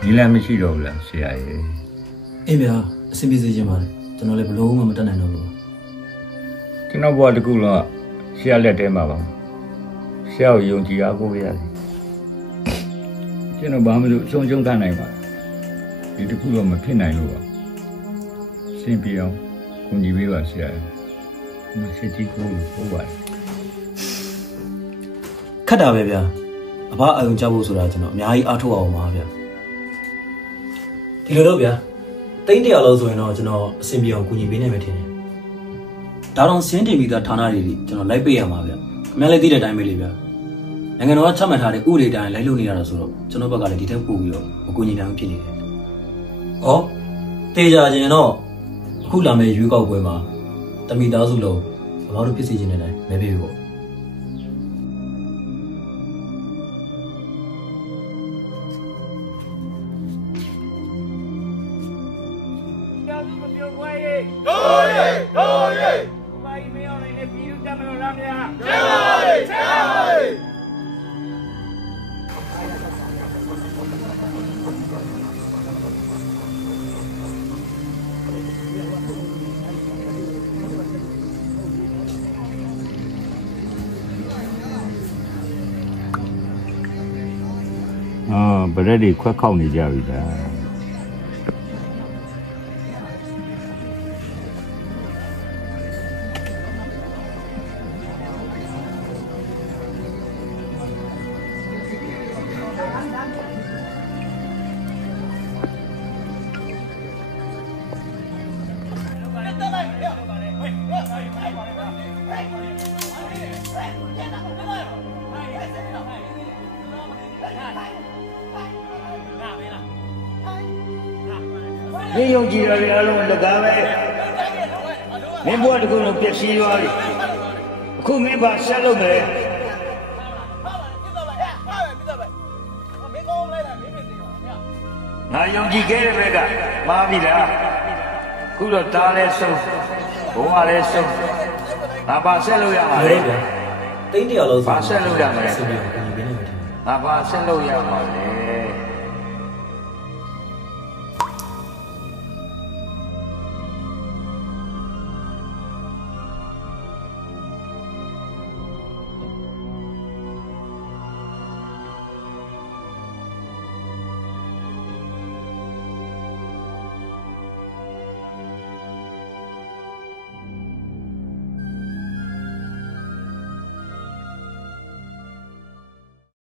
你来没去着了，是呀耶。哎呀，身边这些嘛，咱那里不老我们单难弄了。今朝我这够了，下来点嘛吧，下午用几下过呀？今朝把我们就双双看来嘛，你这够了嘛，偏难了吧？先不要，公鸡尾巴是呀，那些几股不完。ခက်တာပဲဗျာအဖအယုံကြဖို့ဆိုတာကျွန်တော်အများကြီးအားထုတ်အောင်ပါဗျာဒီလိုတော့ဗျာတိတ်တရာလို့ဆိုရင်တော့ကျွန်တော်အဆင်ပြေအောင်ကူညီပေးနိုင်မယ်ထင်တယ်ဒါတော့စင်းတင်ပြီးသားဌာနတွေကျွန်တော်လိုက်ပေးရမှာဗျာခင်ဗျားလည်းသိတဲ့အတိုင်းပဲလေဗျာနိုင်ငံတော်ကချမှတ်ထားတဲ့ဥပဒေတိုင်းလိုက်လို့နေရတာဆိုတော့ကျွန်တော်ဘက်ကလည်းဒီထက်ပိုပြီးတော့အကူညီနိုင်ဖြစ်နေတယ်။ဩတေးကြခြင်းတော့အခုလာမယ့်ရွေးကောက်ပွဲမှာတမိသားစုလုံးဘာလို့ဖြစ်စီခြင်းနဲ့လဲမဲပေးပြီပေါ့不然得快靠你家里的。你用几个人弄那干呗？你不这个弄别洗了的，可没把下楼没？那用几个人那个麻痹了，够了打来收，我来收，那把下楼样嘛？တိတ်တရာလို့ဆို把下楼样嘛？那把下楼样嘛？